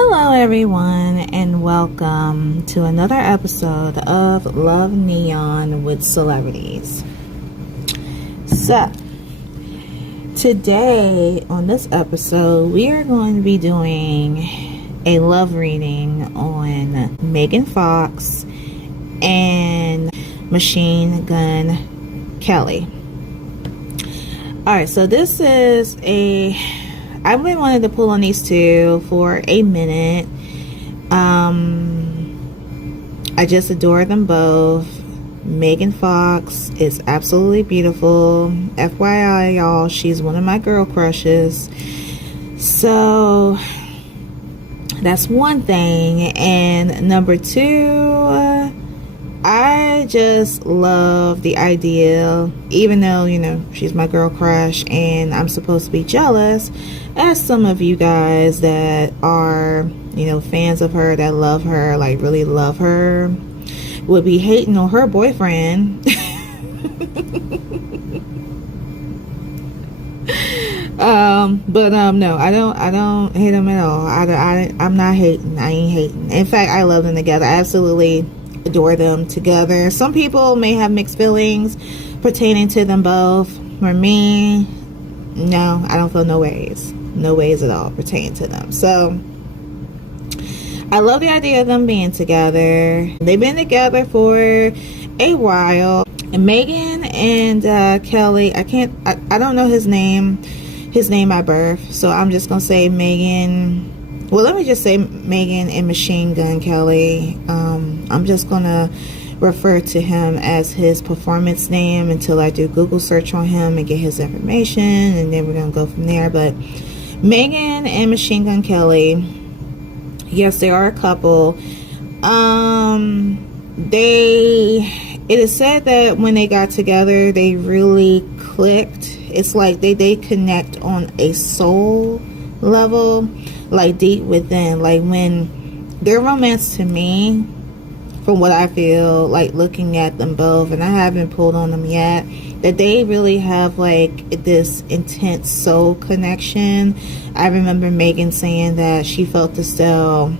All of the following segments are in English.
Hello everyone, and welcome to another episode of Love Neon with Celebrities. So today on this episode we are going to be doing a love reading on Megan Fox and Machinegunkelly. Alright, so this is I've been wanting to pull on these two for a minute. I just adore them both. Megan Fox is absolutely beautiful. FYI, y'all, she's one of my girl crushes. So that's one thing. And number two, I just love the idea, even though, you know, she's my girl crush and I'm supposed to be jealous, as some of you guys that are, you know, fans of her, that love her, like really love her, would be hating on her boyfriend. No, I don't hate him at all. I'm not hating. I ain't hating. In fact, I love them together. I absolutely adore them together. Some people may have mixed feelings pertaining to them both. For me, no, I don't feel no ways at all pertaining to them. So I love the idea of them being together. They've been together for a while. And Megan and Kelly, I don't know his name by birth, so I'm just gonna say Megan. Well, let me just say Megan and Machinegunkelly. I'm just gonna refer to him as his performance name until I do Google search on him and get his information, and then we're gonna go from there. But Megan and Machinegunkelly, yes, they are a couple. It is said that when they got together, they really clicked. It's like they connect on a soul level, like deep within. Like when their romance, to me, from what I feel, like looking at them both, and I haven't pulled on them yet, that they really have like this intense soul connection. I remember Megan saying that she felt as though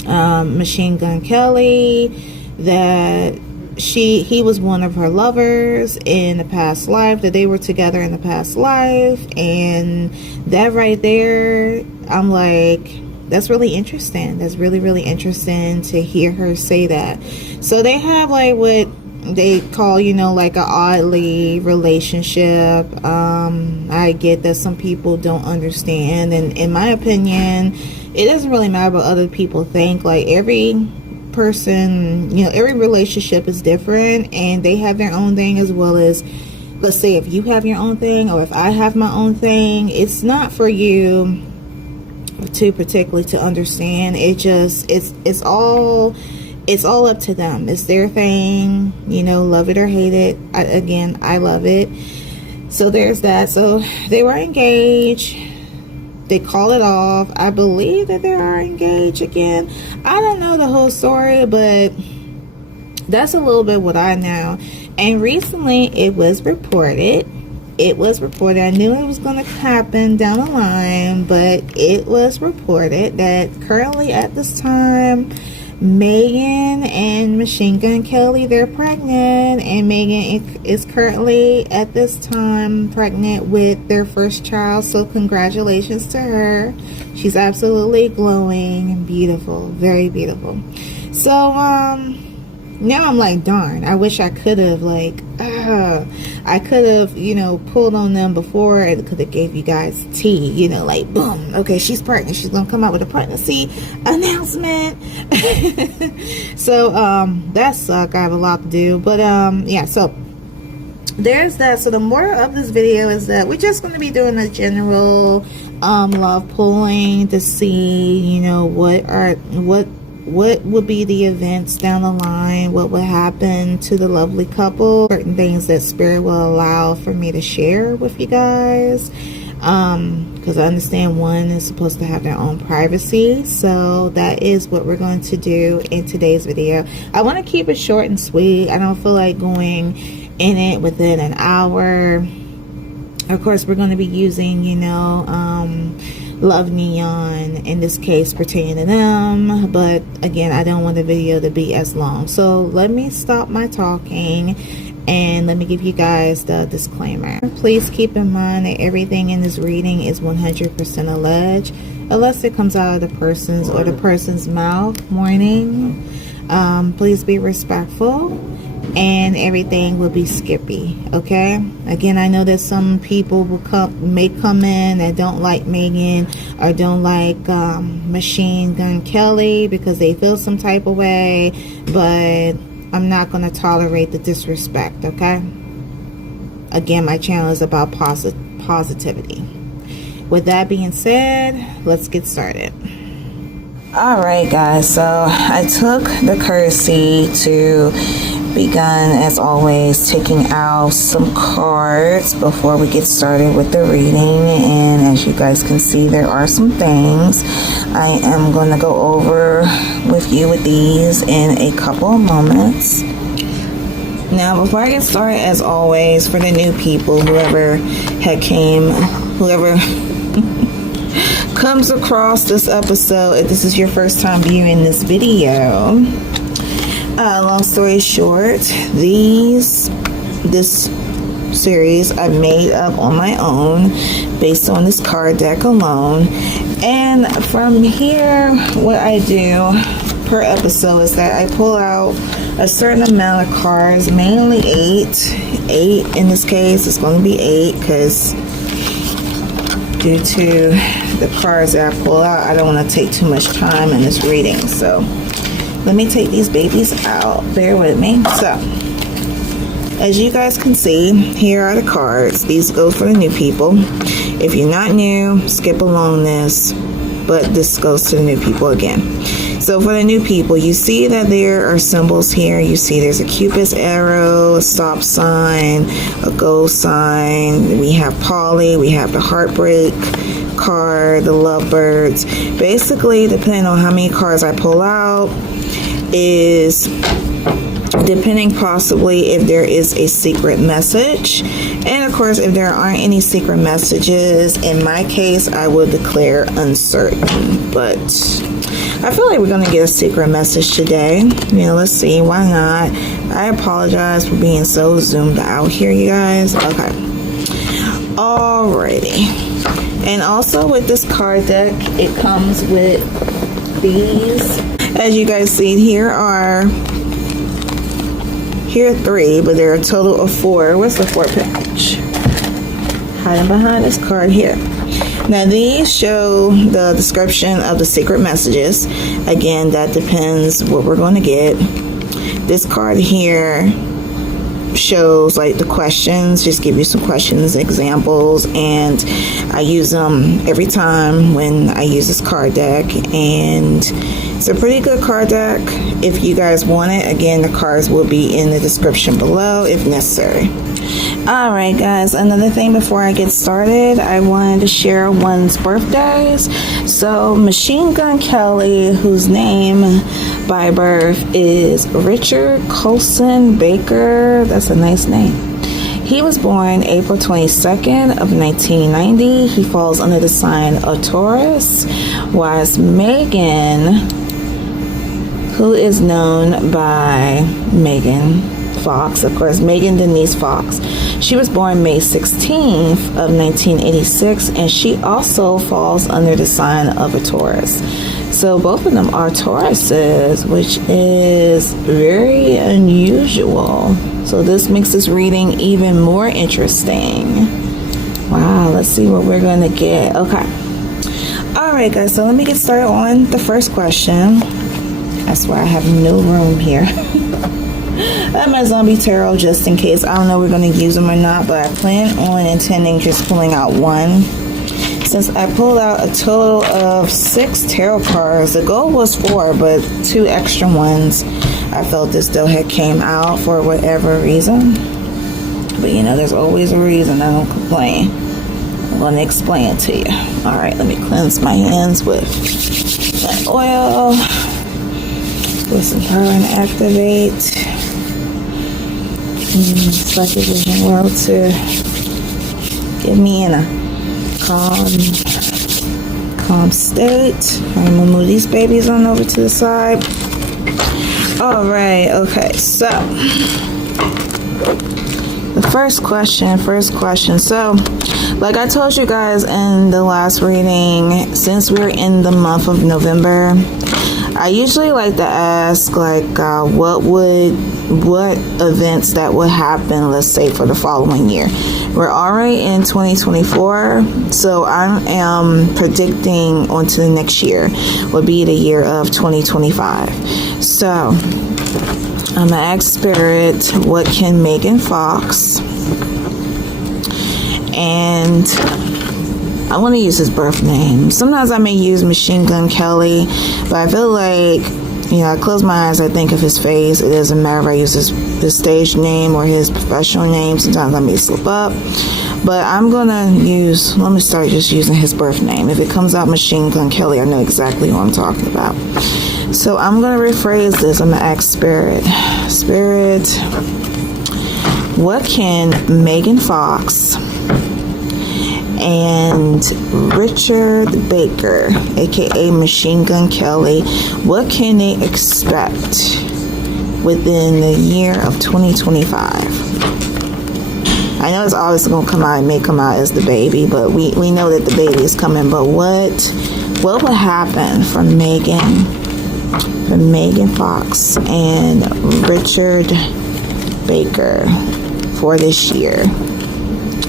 Machinegunkelly, that he was one of her lovers in the past life, that they were together in the past life. And that right there, I'm like, that's really interesting. That's really, really interesting to hear her say that. So they have like what they call, you know, like an oddly relationship. I get that some people don't understand, and in my opinion, it doesn't really matter what other people think. Like every person, you know, every relationship is different, and they have their own thing, as well as, let's say, if you have your own thing or if I have my own thing, it's not for you to particularly to understand. It just it's all up to them. It's their thing, you know, love it or hate it. I love it. So there's that. So they were engaged. They call it off. I believe that they are engaged again. I don't know the whole story, but that's a little bit what I know. And recently it was reported. I knew it was going to happen down the line, but it was reported that currently at this time, Megan and Machinegunkelly, they're pregnant, and Megan is currently at this time pregnant with their first child. So congratulations to her. She's absolutely glowing and beautiful, very beautiful. So now I'm like, darn, I wish I could have you know, pulled on them before. It could have gave you guys tea, you know, like, boom, okay, she's pregnant, she's gonna come out with a pregnancy announcement. So that sucked. I have a lot to do, but yeah, so there's that. So the moral of this video is that we're just going to be doing a general love pulling to see, you know, what would be the events down the line, what would happen to the lovely couple, certain things that spirit will allow for me to share with you guys, because I understand one is supposed to have their own privacy. So that is what we're going to do in today's video. I want to keep it short and sweet. I don't feel like going in it within an hour. Of course, we're going to be using, you know, love neon, in this case pertaining to them. But again, I don't want the video to be as long, so let me stop my talking and let me give you guys the disclaimer. Please keep in mind that everything in this reading is 100% alleged unless it comes out of the person's or the person's mouth. Morning. Please be respectful, and everything will be skippy, okay? Again, I know that some people may come in that don't like Megan or don't like Machine Gun Kelly because they feel some type of way, but I'm not going to tolerate the disrespect, okay? Again, my channel is about positivity. With that being said, let's get started. Alright guys, so I took the courtesy to begun, as always, taking out some cards before we get started with the reading. And as you guys can see, there are some things I am going to go over with you with these in a couple of moments. Now, before I get started, as always, for the new people, whoever comes across this episode, if this is your first time viewing this video, long story short, this series I made up on my own based on this card deck alone. And from here, what I do per episode is that I pull out a certain amount of cards, mainly eight in this case. It's going to be 8 because due to the cards that I pull out, I don't want to take too much time in this reading. So let me take these babies out. Bear with me. So as you guys can see, here are the cards. These go for the new people. If you're not new, skip along this, but this goes to the new people again. So for the new people, you see that there are symbols here. You see there's a Cupid's arrow, a stop sign, a go sign. We have Polly, we have the heartbreak card, the lovebirds. Basically, depending on how many cards I pull out, is depending possibly if there is a secret message. And of course, if there aren't any secret messages, in my case, I will declare uncertain. But I feel like we're going to get a secret message today. You know, let's see. Why not? I apologize for being so zoomed out here, you guys. Okay. Alrighty. And also with this card deck, it comes with these. As you guys see, here are 3, but there are a total of 4. What's the 4th page? Hiding behind this card here. Now these show the description of the secret messages. Again, that depends what we're going to get. This card here shows like the questions, just give you some questions, examples, and I use them every time when I use this card deck, and it's a pretty good card deck. If you guys want it, again, the cards will be in the description below if necessary. Alright guys, another thing before I get started, I wanted to share one's birthdays. So Machine Gun Kelly, whose name by birth is Richard Colson Baker, that's a nice name. He was born April 22nd of 1990. He falls under the sign of Taurus, whilst Megan, who is known by Megan Fox, of course, Megan Denise Fox. She was born May 16th of 1986, and she also falls under the sign of a Taurus. So both of them are Tauruses, which is very unusual. So this makes this reading even more interesting. Wow, let's see what we're going to get. Okay. Alright guys, so let me get started on the first question. That's why I have no room here. I have my zombie tarot just in case. I don't know if we're going to use them or not, but I plan on intending just pulling out one. Since I pulled out a total of 6 tarot cards, the goal was 4, but 2 extra ones I felt this still had came out for whatever reason. But you know, there's always a reason. I don't complain. I'm going to explain it to you. Alright, let me cleanse my hands with that oil. With some power and activate. Psychic vision world to get me in a calm calm state. I'm gonna move these babies on over to the side. All right, okay, so the first question. So, like I told you guys in the last reading, since we're in the month of November, I usually like to ask, like, what events that would happen, let's say, for the following year. We're already in 2024, so I am predicting onto the next year will be the year of 2025. So, I'm gonna ask Spirit, what can Megan Fox, and I want to use his birth name. Sometimes I may use Machine Gun Kelly, but I feel like, you know, I close my eyes, I think of his face. It doesn't matter if I use his stage name or his professional name. Sometimes I may slip up. But I'm going to use, let me start just using his birth name. If it comes out Machine Gun Kelly, I know exactly who I'm talking about. So I'm going to rephrase this. I'm going to ask Spirit. Spirit, what can Megan Fox and Richard Baker, aka Machine Gun Kelly, what can they expect within the year of 2025? I know it's always going to come out, it may come out as the baby, but we know that the baby is coming. But what will happen for Megan Fox and Richard Baker for this year?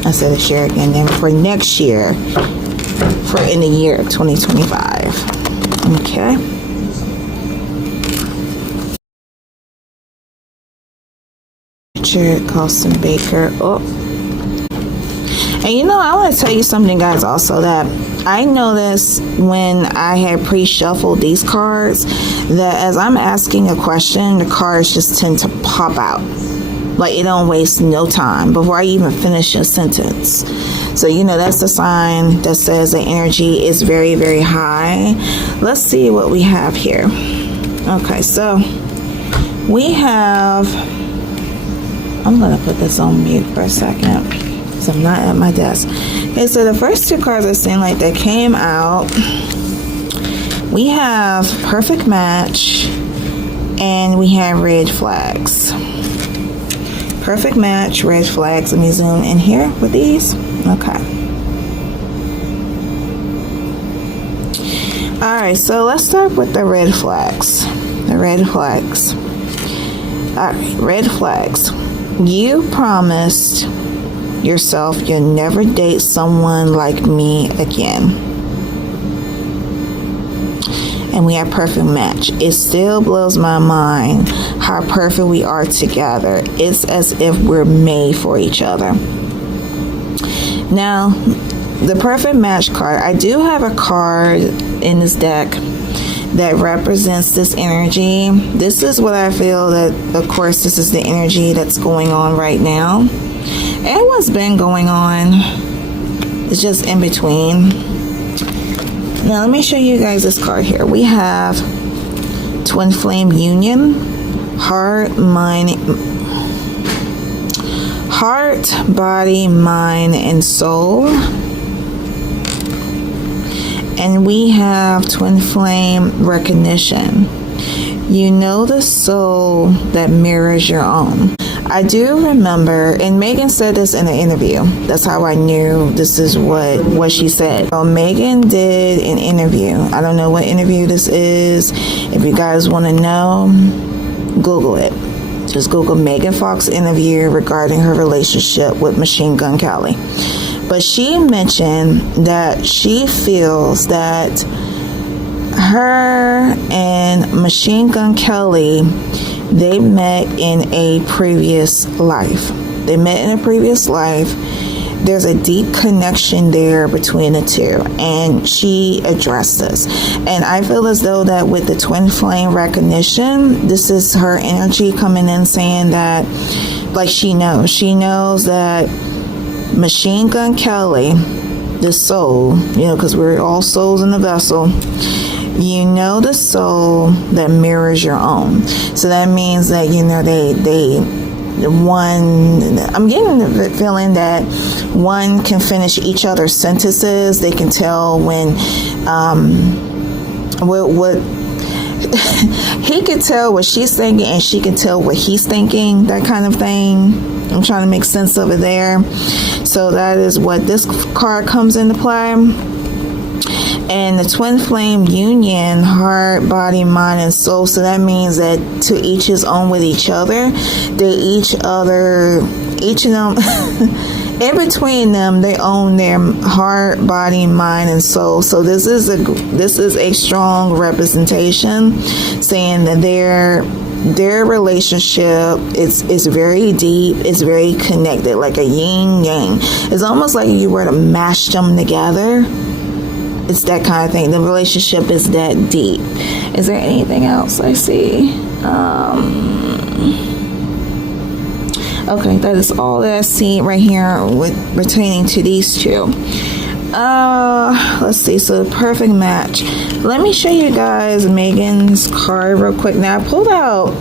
I said this year again, then for next year, for in the year of 2025. Okay. Richard Carlson Baker. Oh. And you know, I want to tell you something, guys, also, that I noticed when I had pre-shuffled these cards, that as I'm asking a question, the cards just tend to pop out. Like, it don't waste no time before I even finish a sentence. So, you know, that's a sign that says the energy is very, very high. Let's see what we have here. Okay, so we have, I'm going to put this on mute for a second because I'm not at my desk. Okay, so the first two cards I seem like they came out. We have perfect match and we have red flags. Perfect match, red flags. Let me zoom in here with these. Okay. Alright, so let's start with the red flags. The red flags. Alright, red flags. You promised yourself you'll never date someone like me again. And we have perfect match. It still blows my mind how perfect we are together. It's as if we're made for each other. Now, the perfect match card, I do have a card in this deck that represents this energy. This is what I feel that, of course, this is the energy that's going on right now. And what's been going on is just in between. Now, let me show you guys this card here. We have Twin Flame Union, heart, body, mind, and soul. And we have Twin Flame Recognition. You know the soul that mirrors your own. I do remember, and Megan said this in an interview. That's how I knew this is what she said. So Megan did an interview. I don't know what interview this is. If you guys want to know, Google it. Just Google Megan Fox interview regarding her relationship with Machine Gun Kelly. But she mentioned that she feels that her and Machine Gun Kelly, they met in a previous life. They met in a previous life. There's a deep connection there between the two, and she addressed this. And I feel as though that with the twin flame recognition, this is her energy coming in saying that, like, she knows that Machine Gun Kelly, the soul, you know, because we're all souls in the vessel, you know the soul that mirrors your own. So that means that, you know, they I'm getting the feeling that one can finish each other's sentences. They can tell when what he could tell what she's thinking, and she can tell what he's thinking, that kind of thing. I'm trying to make sense of it there. So that is what this card comes into play. And the twin flame union, heart, body, mind, and soul. So that means that to each his own with each other. Each of them, in between them, they own their heart, body, mind, and soul. So this is a strong representation, saying that their relationship is very deep, it's very connected, like a yin yang. It's almost like if you were to mash them together. It's that kind of thing. The relationship is that deep. Is there anything else I see? Okay, that is all that I see right here with pertaining to these two. Let's see. So the perfect match. Let me show you guys Megan's card real quick. Now I pulled out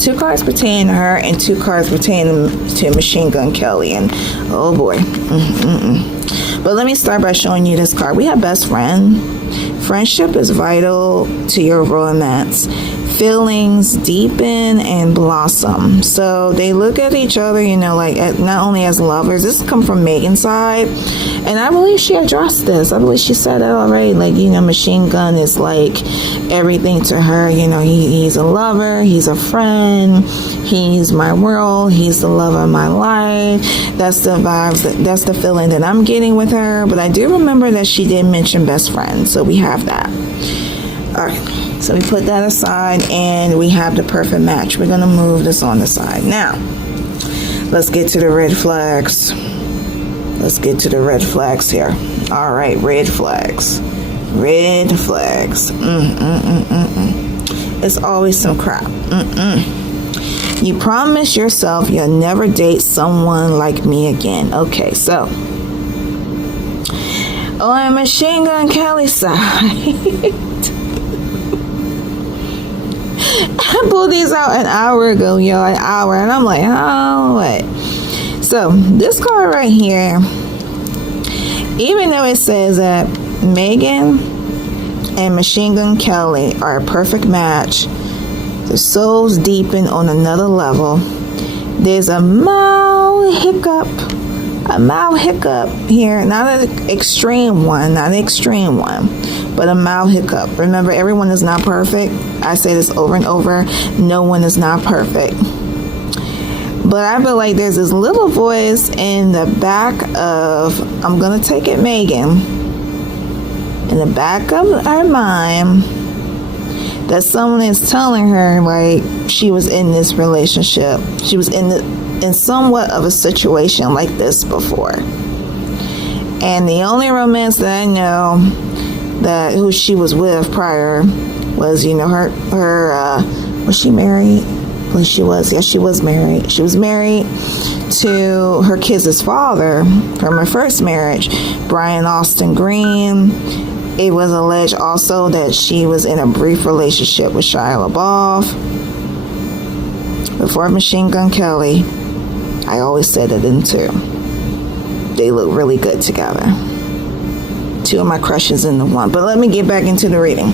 2 cards pertaining to her and 2 cards pertaining to Machine Gun Kelly. And oh boy. But let me start by showing you this card. We have best friend. Friendship is vital to your romance. Feelings deepen and blossom. So they look at each other, like not only as lovers. This comes from Megan's side. And I believe she addressed this. I believe she said it already. Like, Machine Gun is like everything to her. He's a lover. He's a friend. He's my world. He's the love of my life. That's the vibes. That's the feeling that I'm getting with her. But I do remember that she did mention best friend. So we have that. All right. So we put that aside and we have the perfect match. We're going to move this on the side. Now, let's get to the red flags. Let's get to the red flags here. All right, red flags. Red flags. It's always some crap. You promise yourself you'll never date someone like me again. Okay, so on Machine Gun Kelly's side, I pulled these out an hour ago, an hour, and I'm like, oh, what? So this card right here, even though it says that Megan and Machine Gun Kelly are a perfect match, the souls deepen on another level. There's a mild hiccup here, not an extreme one, but a mild hiccup. Remember, everyone is not perfect. I say this over and over. No one is not perfect. But I feel like there's this little voice in the back of, I'm going to take it, Megan, in the back of her mind, that someone is telling her, like, she was in this relationship. She was in somewhat of a situation like this before. And the only romance that I know that who she was with prior was, was she married? Well, she was. Yeah, she was married. She was married to her kids' father from her first marriage, Brian Austin Green. It was alleged also that she was in a brief relationship with Shia LaBeouf. Before Machine Gun Kelly, I always said it in two. They look really good together. Two of my crushes in the one. But let me get back into the reading.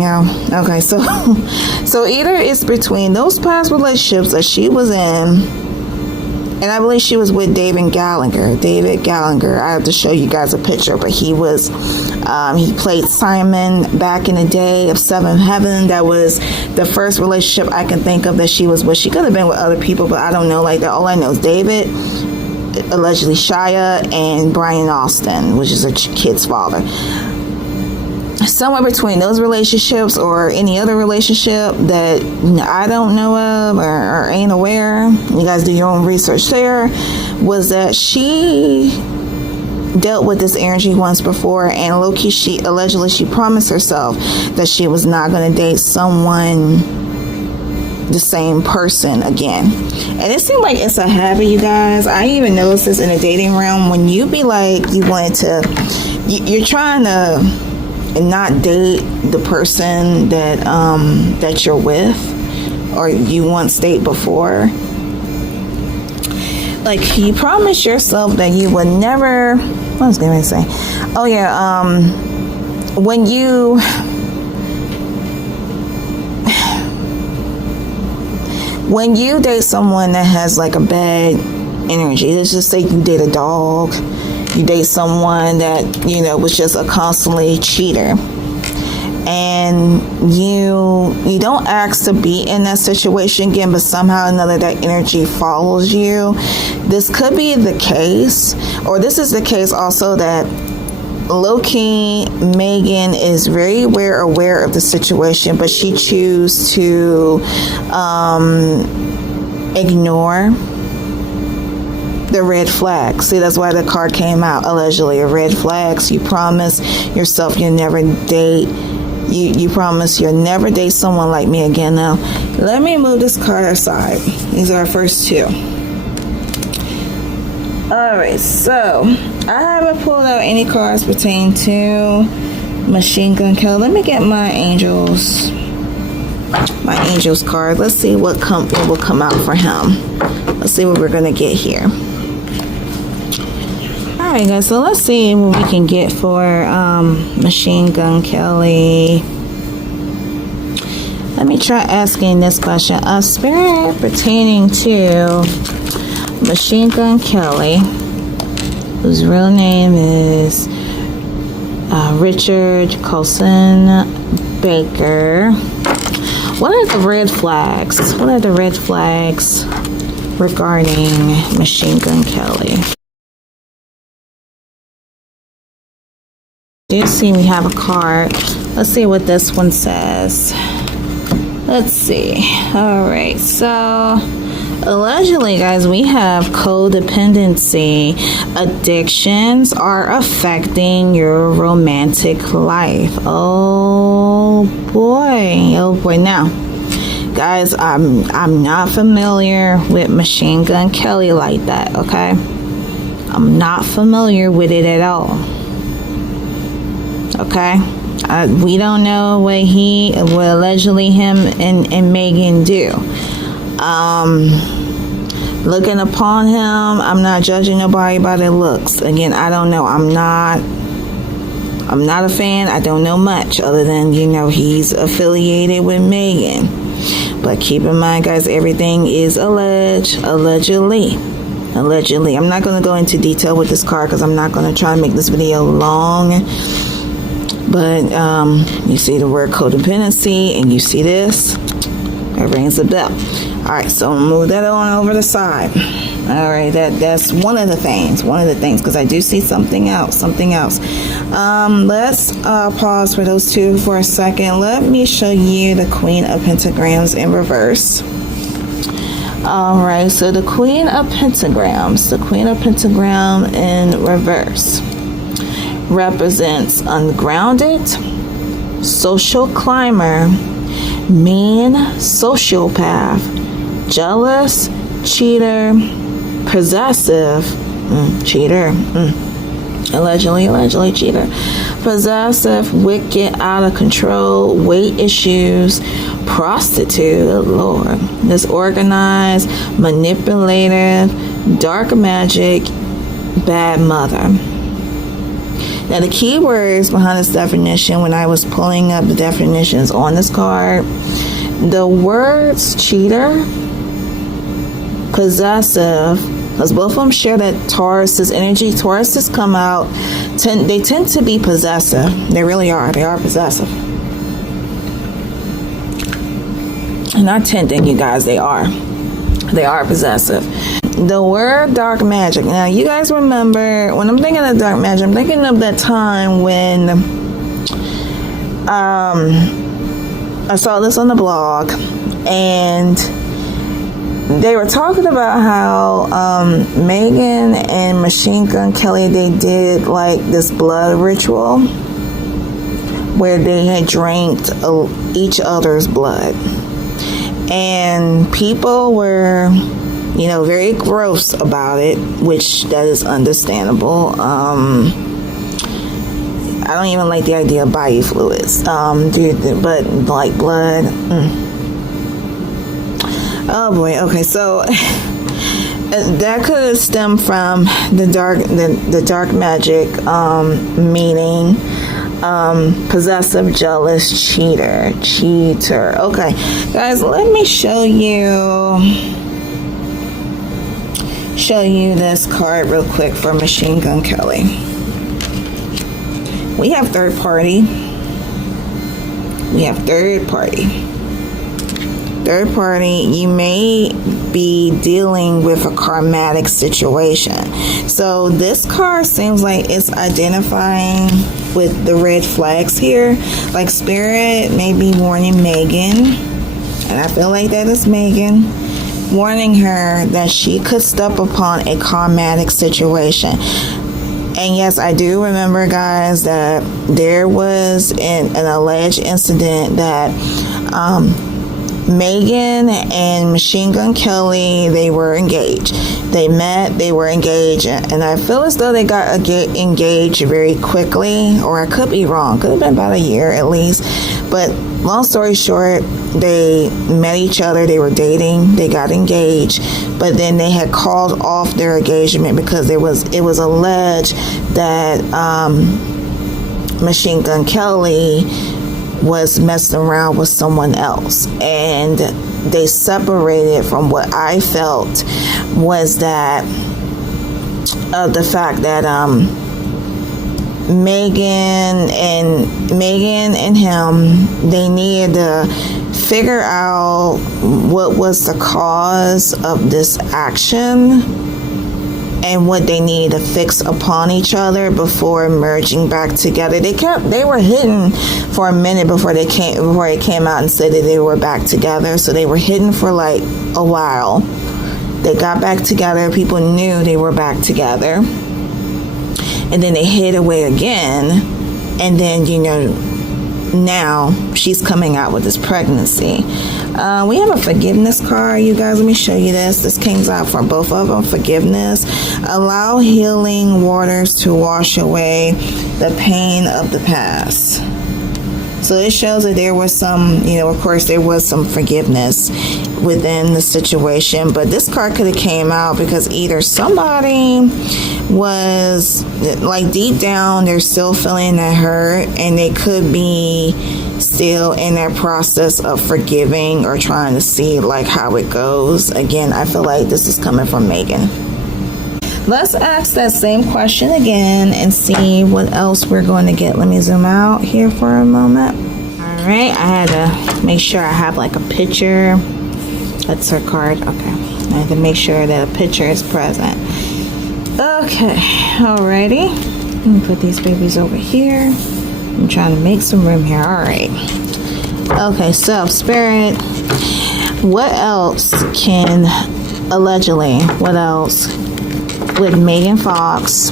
Y'all. Okay, so either it's between those past relationships that she was in, and I believe she was with David Gallagher. I have to show you guys a picture, but he was, he played Simon back in the day of Seventh Heaven. That was the first relationship I can think of that she was with. She could have been with other people, but I don't know like that. All I know is David, allegedly Shia, and Brian Austin, which is her kid's father. Somewhere between those relationships or any other relationship that I don't know of or ain't aware, you guys do your own research there, was that she dealt with this energy once before, and low-key she promised herself that she was not going to date someone, the same person again. And it seemed like it's a habit, you guys. I even noticed this in the dating realm. When you be like, you're trying to not date the person that you're with, or you once dated before. Like, you promised yourself that you would never, what was I going to say? Oh yeah, when you date someone that has like a bad energy, let's just say you date a dog, you date someone that, you know, was just a constantly cheater, and you don't ask to be in that situation again, but somehow or another that energy follows you. This could be the case, or this is the case also, that low-key Megan is very aware of the situation, but she chooses to ignore the red flags. See, that's why the card came out, allegedly. A red flags. You promise yourself you'll never date. You promise you'll never date someone like me again. Now, let me move this card aside. These are our first two. Alright, so I haven't pulled out any cards pertaining to Machine Gun Kelly. Let me get my angels card. Let's see what will come out for him. Let's see what we're gonna get here. Alright guys, so let's see what we can get for Machine Gun Kelly. Let me try asking this question. A spirit pertaining to Machine Gun Kelly, whose real name is Richard Colson Baker. What are the red flags? What are the red flags regarding Machine Gun Kelly? Do see we have a card. Let's see what this one says. Let's see. Alright, so allegedly, guys, we have codependency. Addictions are affecting your romantic life. Oh boy. Now, guys, I'm not familiar with Machine Gun Kelly like that, okay? I'm not familiar with it at all. Okay? We don't know what allegedly him and Megan do. Looking upon him, I'm not judging nobody by their looks. Again, I don't know. I'm not a fan. I don't know much other than, you know, he's affiliated with Megan. But keep in mind, guys, everything is allegedly. I'm not going to go into detail with this card because I'm not going to try and make this video long. But you see the word codependency, and you see this, it rings a bell. Alright, so move that on over the side. Alright, that's one of the things, because I do see something else. Let's pause for those two for a second. Let me show you the Queen of Pentagrams in reverse. Alright, so the Queen of Pentagrams in reverse represents ungrounded, social climber, mean sociopath, jealous, cheater, possessive, allegedly cheater, possessive, wicked, out of control, weight issues, prostitute, oh Lord, disorganized, manipulative, dark magic, bad mother. Now, the key words behind this definition, when I was pulling up the definitions on this card, the words cheater, possessive, because both of them share that Taurus's energy. Tauruses come out, they tend to be possessive. They really are. They are possessive. And not tending, you guys, they are. They are possessive. The word dark magic. Now, you guys remember, when I'm thinking of dark magic, I'm thinking of that time when I saw this on the blog, and they were talking about how Megan and Machine Gun Kelly, they did like this blood ritual where they had drank each other's blood, and people were, you know, very gross about it, which that is understandable. I don't even like the idea of body fluids, but like blood, Oh boy. Okay, so that could stem from the dark magic meaning, possessive, jealous, cheater. Okay, guys, let me show you this card real quick for Machine Gun Kelly. We have third party. Third party, you may be dealing with a karmatic situation. So this card seems like it's identifying with the red flags here. Like Spirit may be warning Megan, and I feel like that is Megan, warning her that she could step upon a karmatic situation. And yes, I do remember, guys, that there was an alleged incident that Megan and Machine Gun Kelly, they were engaged. They met, they were engaged, and I feel as though they got engaged very quickly, or I could be wrong. Could have been about a year at least. But long story short, they met each other, they were dating, they got engaged, but then they had called off their engagement because it was alleged that Machine Gun Kelly was messing around with someone else, and they separated from what I felt was that the fact that Megan and him, they needed to figure out what was the cause of this action and what they needed to fix upon each other before merging back together. They were hidden for a minute before it came out and said that they were back together. So they were hidden for like a while. They got back together. People knew they were back together. And then they hid away again. And then, now she's coming out with this pregnancy. We have a forgiveness card, you guys. Let me show you this. This came out for both of them. Forgiveness. Allow healing waters to wash away the pain of the past. So it shows that there was some, of course, there was some forgiveness within the situation. But this card could have came out because either somebody was, like, deep down, they're still feeling that hurt, and they could be still in that process of forgiving or trying to see, like, how it goes. Again, I feel like this is coming from Megan. Let's ask that same question again and see what else we're going to get. Let me zoom out here for a moment. All right, I had to make sure I have like a picture. That's her card. Okay, I had to make sure that a picture is present. Okay, alrighty. Let me put these babies over here. I'm trying to make some room here. All right. Okay, so Spirit, what else would Megan Fox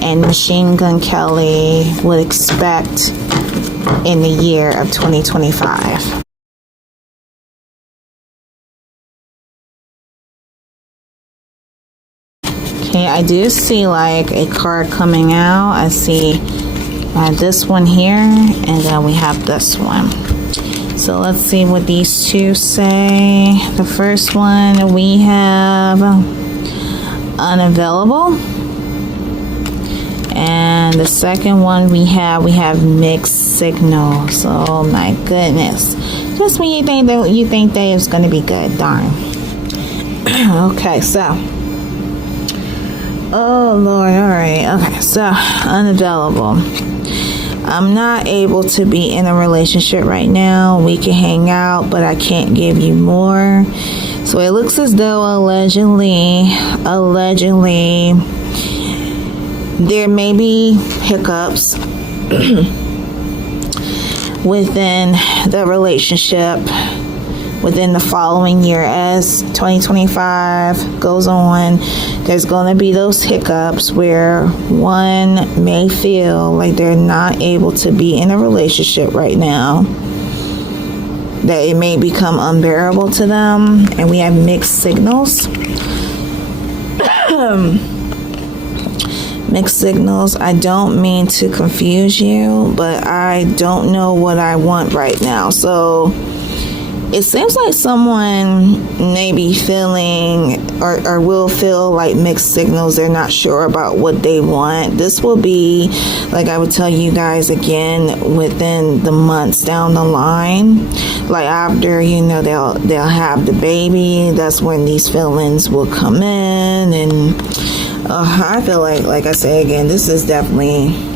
and Machine Gun Kelly would expect in the year of 2025? Okay, I do see like a card coming out. I see this one here, and then we have this one. So let's see what these two say. The first one we have unavailable, and the second one we have mixed signals. Oh my goodness, just when you think that it's going to be good, darn. Okay, so oh Lord, all right. Okay, so unavailable. I'm not able to be in a relationship right now. We can hang out, but I can't give you more. So it looks as though allegedly, there may be hiccups within the relationship within the following year. As 2025 goes on, there's going to be those hiccups where one may feel like they're not able to be in a relationship right now, that it may become unbearable to them. And we have mixed signals. Mixed signals. I don't mean to confuse you, but I don't know what I want right now. So it seems like someone may be feeling or will feel like mixed signals. They're not sure about what they want. This will be, like I would tell you guys again, within the months down the line. Like after, you know, they'll have the baby. That's when these feelings will come in. And I feel like I say again, this is definitely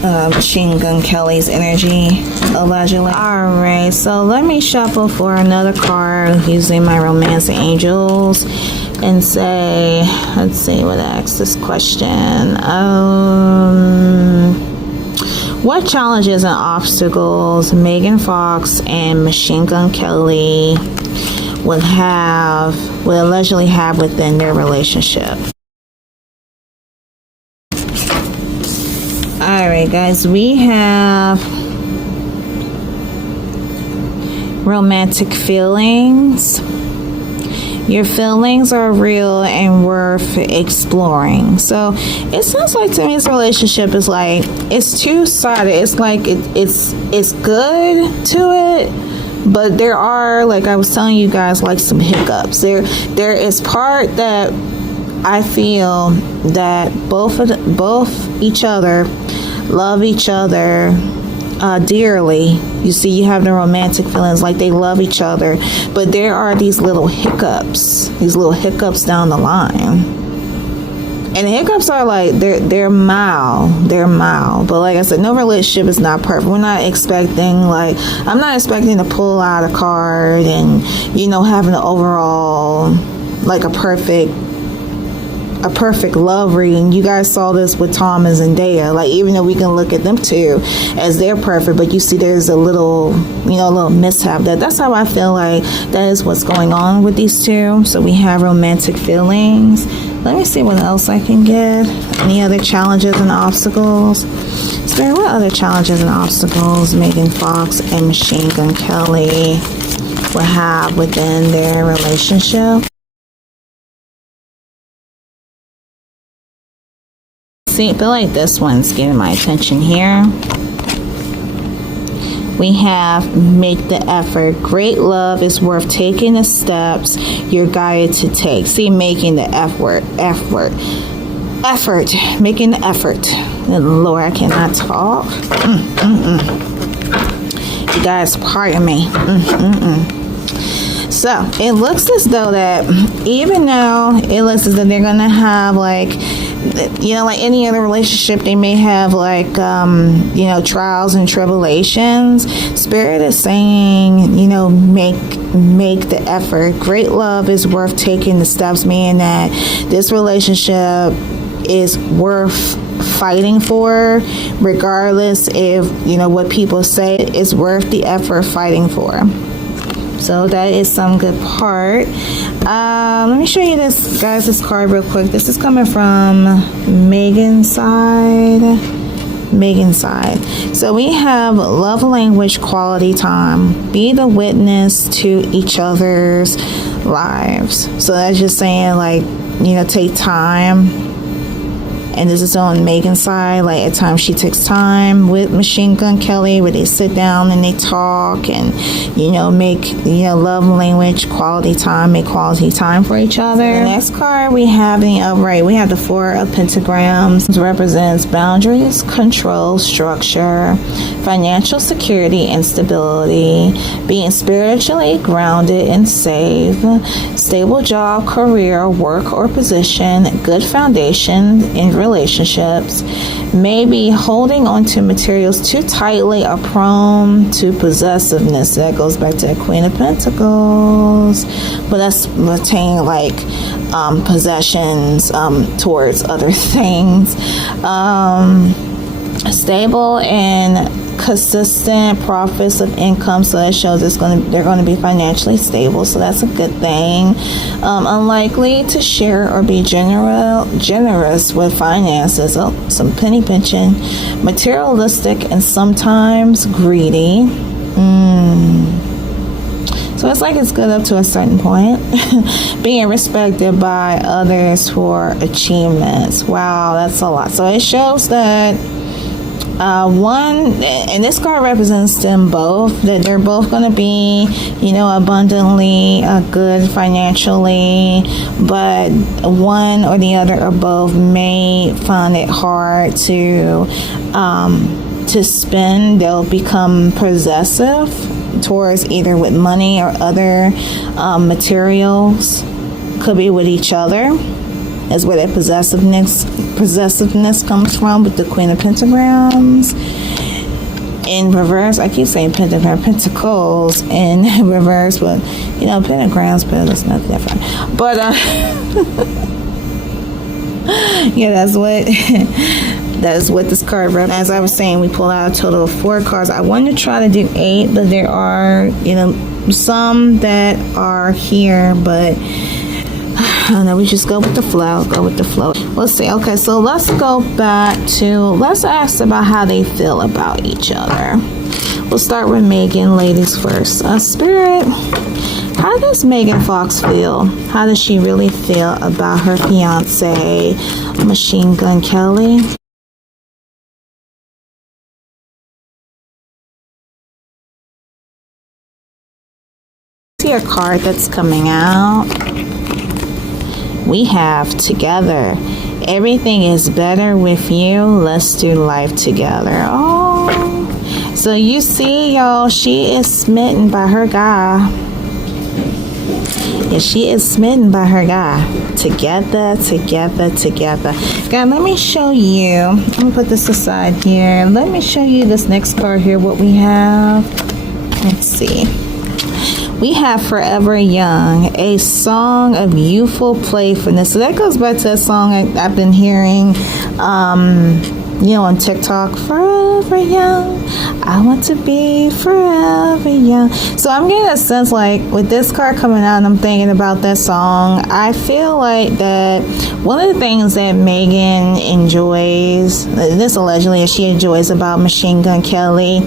Machine Gun Kelly's energy, allegedly. Alright, so let me shuffle for another card using my Romance Angels and say, let's see what asks this question. What challenges and obstacles Megan Fox and Machine Gun Kelly would allegedly have within their relationship? Alright guys, we have romantic feelings. Your feelings are real and worth exploring. So it sounds like to me this relationship is like, it's two-sided. It's like it's good to it, but there are, like I was telling you guys, like some hiccups. There is part that I feel that both each other love each other dearly. You see, you have the romantic feelings, like they love each other, but there are these little hiccups down the line, and the hiccups are like they're mild, but like I said, no relationship is not perfect. We're not expecting, like, I'm not expecting to pull out a card and, you know, having an overall like a perfect love reading. You guys saw this with Tom and Zendaya. Like, even though we can look at them two as they're perfect, but you see there's a little mishap. That's how I feel like that is what's going on with these two. So we have romantic feelings. Let me see what else I can get. Any other challenges and obstacles? Spirit, what other challenges and obstacles Megan Fox and Machine Gun Kelly will have within their relationship? I feel like this one's getting my attention here. We have make the effort. Great love is worth taking the steps you're guided to take. See, making the effort, making the effort. Lord, I cannot talk. You guys, pardon me. So it looks as though that, even though it looks as though they're gonna have, like, you know, like any other relationship, they may have like you know, trials and tribulations. Spirit is saying, you know, make the effort. Great love is worth taking the steps, meaning that this relationship is worth fighting for, regardless if, you know, what people say. It's worth the effort fighting for. So that is some good part. Let me show you this, guys, this card real quick. This is coming from Megan's side. So we have love language, quality time. Be the witness to each other's lives. So that's just saying, like, you know, take time. And this is on Megan's side. Like, at times she takes time with Machine Gun Kelly, where they sit down and they talk and, you know, make, you know, love language, quality time, make quality time for each other. The next card we have in the upright, we have the Four of Pentagrams. This represents boundaries, control, structure, financial security and stability, being spiritually grounded and safe, stable job, career, work or position, good foundation in relationships, maybe holding on to materials too tightly or prone to possessiveness. That goes back to the Queen of Pentacles, but that's pertaining like possessions towards other things. Stable and consistent profits of income, so that shows they're going to be financially stable, so that's a good thing. Unlikely to share or be generous with finances. Some penny pinching, materialistic and sometimes greedy. So it's like it's good up to a certain point. Being respected by others for achievements. Wow, that's a lot. So it shows that One, and this card represents them both, that they're both going to be, you know, abundantly good financially, but one or the other or both may find it hard to spend. They'll become possessive towards either with money or other materials. Could be with each other. Is where that possessiveness comes from, with the Queen of Pentagrams in reverse. I keep saying pentagram, pentacles in reverse, but you know, pentagrams, but it's not different. But yeah, that's what this card represents. As I was saying, we pulled out a total of 4 cards. I wanted to try to do 8, but there are, you know, some that are here, but I don't know, we just go with the flow, Let's see. Okay, so let's go back to, let's ask about how they feel about each other. We'll start with Megan, ladies first. Spirit, how does Megan Fox feel? How does she really feel about her fiance, Machine Gun Kelly? See a card that's coming out. We have together. Everything is better with you. Let's do life together. Oh, so you see, y'all, she is smitten by her guy. Yeah, she is smitten by her guy. Together. God, let me show you. Let me put this aside here. Let me show you this next card here, what we have. Let's see. We have Forever Young, a song of youthful playfulness. So that goes back to a song I've been hearing, you know, on TikTok. Forever young, I want to be forever young. So I'm getting a sense, like, with this card coming out and I'm thinking about that song, I feel like that one of the things that Megan enjoys, this allegedly she enjoys about Machine Gun Kelly,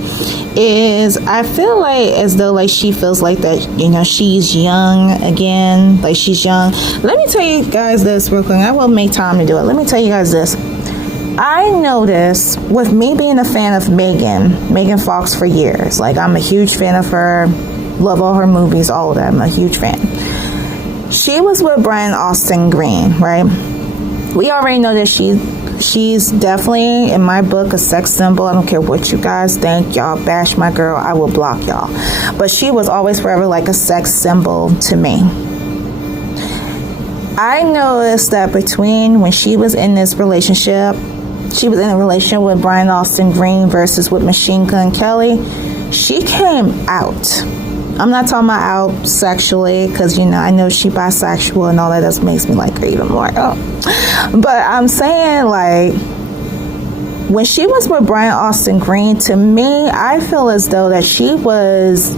is I feel like as though like she feels like that, you know, she's young again, like she's young. Let me tell you guys this real quick. I will make time to do it. Let me tell you guys this. I noticed with me being a fan of Megan Fox for years, like I'm a huge fan of her, love all her movies, all of that. I'm a huge fan. She was with Brian Austin Green, right? We already know that she's definitely, in my book, a sex symbol. I don't care what you guys think. Y'all bash my girl, I will block y'all. But she was always forever like a sex symbol to me. I noticed that between when she was in this relationship, she was in a relationship with Brian Austin Green versus with Machine Gun Kelly, she came out. I'm not talking about out sexually, because, you know, I know she bisexual and all that. That makes me like her even more. Oh. But I'm saying, like, when she was with Brian Austin Green, to me, I feel as though that she was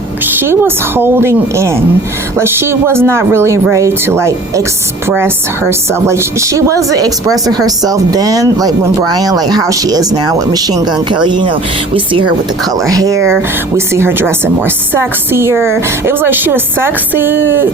holding in. Like, she was not really ready to, like, express herself. Like, she wasn't expressing herself then, like, when Brian, like, how she is now with Machine Gun Kelly. You know, we see her with the color hair. We see her dressing more sexier. It was like she was sexy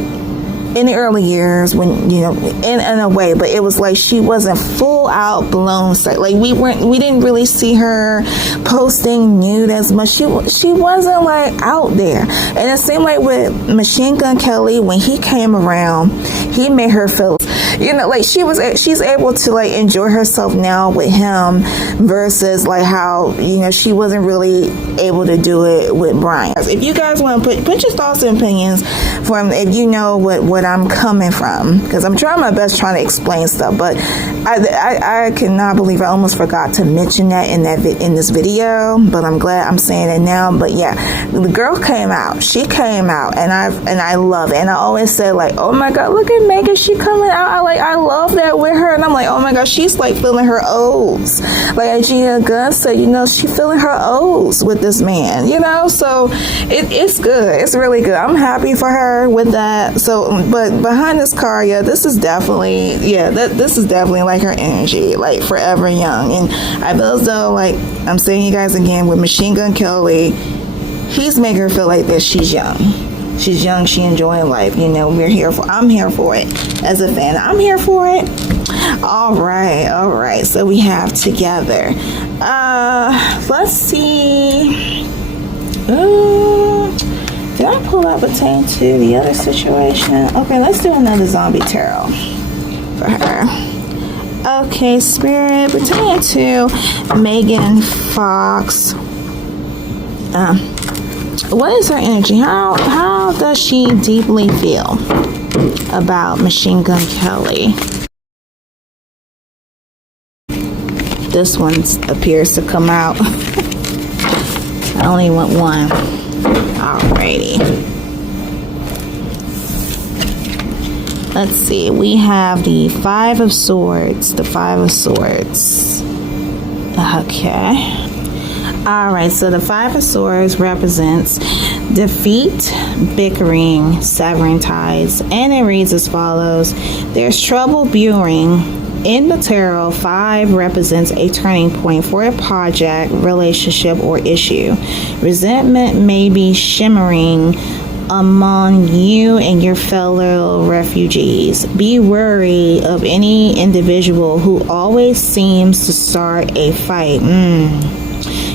in the early years, when, you know, in a way, but it was like she wasn't full out blown. Like we didn't really see her posting nude as much. She wasn't like out there. And it seemed like with Machine Gun Kelly, when he came around, he made her feel, you know, like she's able to like enjoy herself now with him versus like how, you know, she wasn't really able to do it with Brian. If you guys want to put your thoughts and opinions from, if you know what I'm coming from, because I'm trying my best trying to explain stuff, but I cannot believe I almost forgot to mention that in this video, but I'm glad I'm saying it now. But yeah, the girl came out. She came out, and I love it. And I always say, like, oh my God, look at Megan, she coming out. I love that with her. And I'm like, oh my God, she's like feeling her O's. Like Gina Gunn said, you know, she feeling her O's with this man, you know. So it's good. It's really good. I'm happy for her with that. So, but behind this card, yeah, this is definitely like her energy, like forever young. And I feel as though, like I'm saying, you guys again, with Machine Gun Kelly, he's making her feel like that she's young. She's young, she enjoying life. You know, I'm here for it as a fan. I'm here for it. All right. So we have together. Let's see. Did I pull out pertain to the other situation? Okay, let's do another zombie tarot for her. Okay, Spirit, pertaining to Megan Fox. What is her energy? How does she deeply feel about Machine Gun Kelly? This one appears to come out. I only want one. Alrighty. Let's see. We have the Five of Swords. The Five of Swords. Okay. Alright, so the Five of Swords represents defeat, bickering, severing ties, and it reads as follows. There's trouble brewing. In the tarot, 5 represents a turning point for a project, relationship, or issue. Resentment may be shimmering among you and your fellow refugees. Be wary of any individual who always seems to start a fight.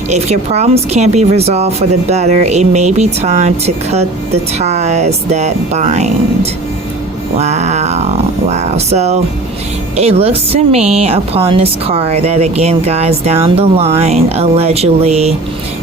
If your problems can't be resolved for the better, it may be time to cut the ties that bind. Wow. So it looks to me upon this card that, again, guys, down the line, allegedly,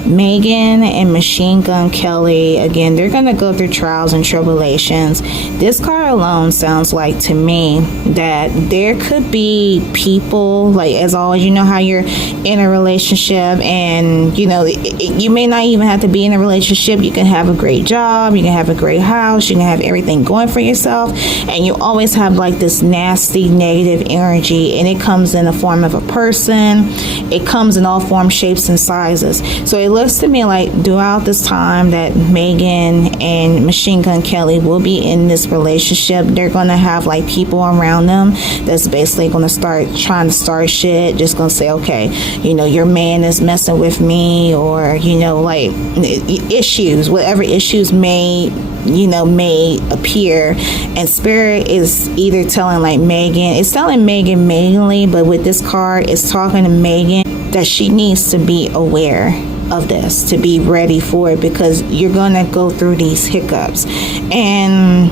Megan and Machine Gun Kelly, again, they're going to go through trials and tribulations. This card alone sounds like to me that there could be people, like, as always, you know how you're in a relationship and, you know, you may not even have to be in a relationship. You can have a great job, you can have a great house, you can have everything going for yourself, and you always have like this nasty negative energy, and it comes in the form of a person. It comes in all forms, shapes, and sizes. So it looks to me like throughout this time that Megan and Machine Gun Kelly will be in this relationship, they're going to have like people around them that's basically going to start trying to start shit, just going to say, okay, you know, your man is messing with me, or, you know, like issues, whatever issues may appear. And Spirit is either telling like Megan, it's telling Megan mainly, but with this card, it's talking to Megan that she needs to be aware of this, to be ready for it, because you're gonna go through these hiccups, and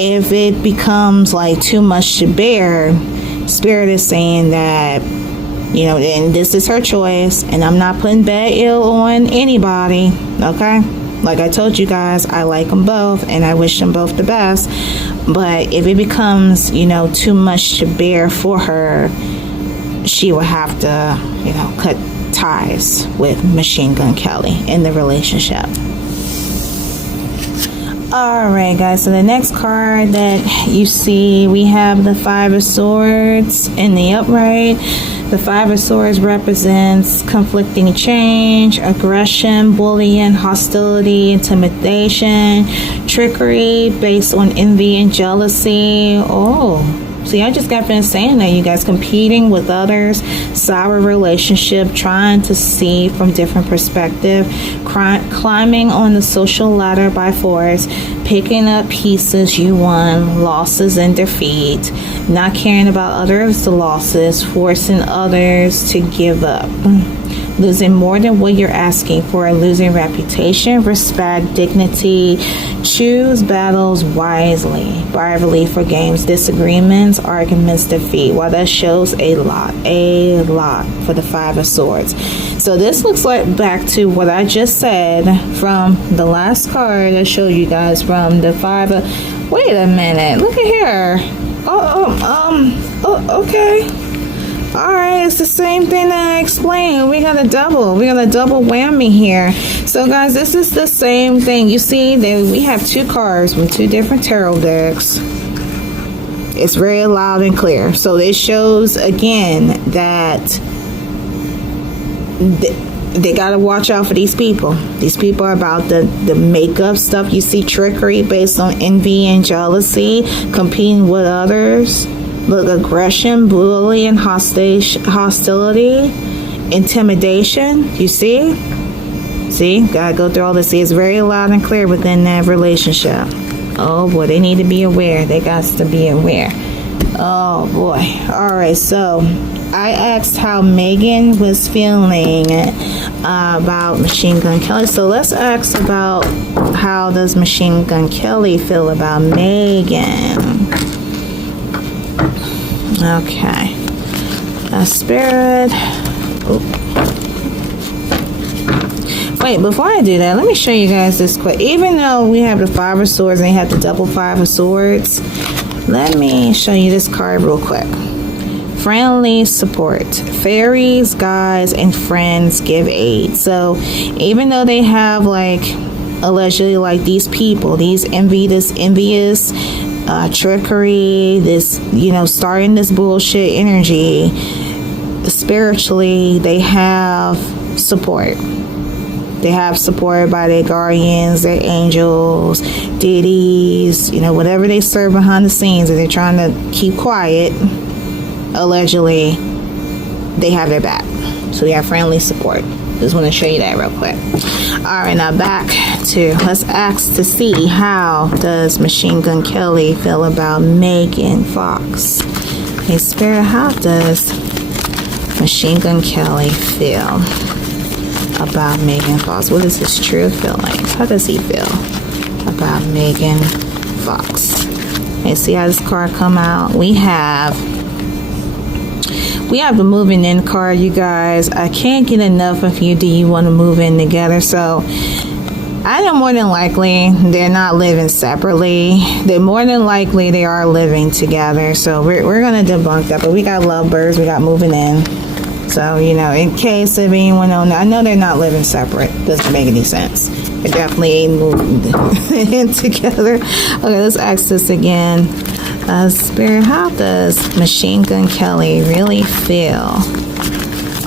if it becomes like too much to bear, Spirit is saying that, you know, and this is her choice, and I'm not putting bad ill on anybody, okay? Like I told you guys, I like them both and I wish them both the best. But if it becomes, you know, too much to bear for her, she will have to, you know, cut ties with Machine Gun Kelly in the relationship. Alright guys, so the next card that you see, we have the Five of Swords in the upright. The Five of Swords represents conflicting change, aggression, bullying, hostility, intimidation, trickery based on envy and jealousy. See, I just got finished saying that, you guys, competing with others, sour relationship, trying to see from different perspective, climbing on the social ladder by force, picking up pieces you won, losses and defeat, not caring about others' losses, forcing others to give up, losing more than what you're asking for, losing reputation, respect, dignity. Choose battles wisely. Rivalry for games, disagreements, arguments, defeat. Well, that shows a lot for the Five of Swords. So this looks like back to what I just said from the last card I showed you guys from the Five of... Wait a minute. Look at here. Okay. Alright, it's the same thing that I explained. We got a double whammy here. So guys, this is the same thing. You see that we have two cards from two different tarot decks. It's very loud and clear. So it shows again that they got to watch out for these people. These people are about the makeup stuff. You see trickery based on envy and jealousy, competing with others. Look, aggression, bullying, hostility, intimidation. You see? See? Gotta go through all this. See, it's very loud and clear within that relationship. Oh boy, they need to be aware. They got to be aware. Oh boy. Alright, so I asked how Megan was feeling about Machine Gun Kelly. So let's ask about how does Machine Gun Kelly feel about Megan. Okay. Spirit. Oop. Wait, before I do that, let me show you guys this quick. Even though we have the Five of Swords and they have the double Five of Swords, let me show you this card real quick. Friendly support. Fairies, guides, and friends give aid. So even though they have like allegedly like these people, these envious trickery, this, you know, starting this bullshit energy, spiritually they have support. They have support by their guardians, their angels, deities, you know, whatever they serve behind the scenes that they're trying to keep quiet. Allegedly, they have their back. So they have friendly support. Just want to show you that real quick. Alright, now back to, let's ask to see how does Machine Gun Kelly feel about Megan Fox. Hey Spirit, how does Machine Gun Kelly feel about Megan Fox? What is his true feeling? How does he feel about Megan Fox? And see how this card come out? We have the moving in card, you guys. I can't get enough of you. Do you want to move in together? So I know more than likely they're not living separately. They're more than likely they are living together. So we're gonna debunk that. But we got lovebirds, we got moving in. So, you know, in case of anyone don't know, I know they're not living separate. Doesn't make any sense. They're definitely ain't moving in together. Okay, let's ask this again. Spirit, how does Machine Gun Kelly really feel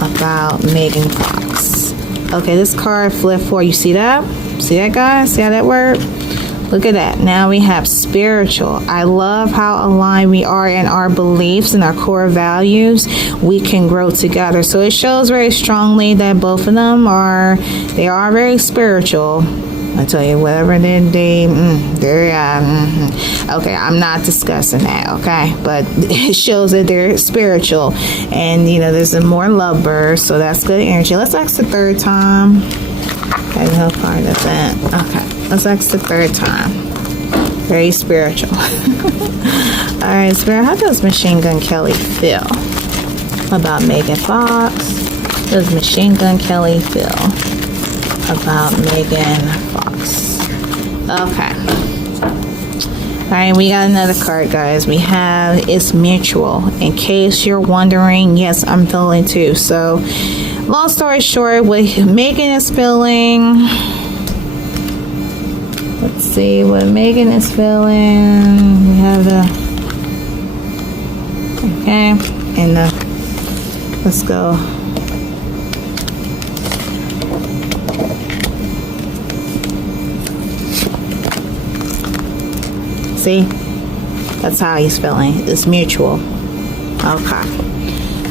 about Megan Fox? Okay, this card flipped for you. See that? See that, guys? See how that worked? Look at that. Now we have spiritual. I love how aligned we are in our beliefs and our core values. We can grow together. So it shows very strongly that both of them are very spiritual. I tell you, whatever they're okay, I'm not discussing that, okay? But it shows that they're spiritual. And, you know, there's more lovebirds, so that's good energy. Let's ask the third time. Okay, no card of that. Okay, let's ask the third time. Very spiritual. Alright, Spirit, how does Machine Gun Kelly feel about Megan Fox? Does Machine Gun Kelly feel about Megan Fox? Okay. Alright, we got another card, guys. We have it's mutual. In case you're wondering, yes, I'm feeling too. So, long story short, what Megan is feeling. Let's see what Megan is feeling. We have the okay, and let's go. See, that's how he's feeling. It's mutual. Okay.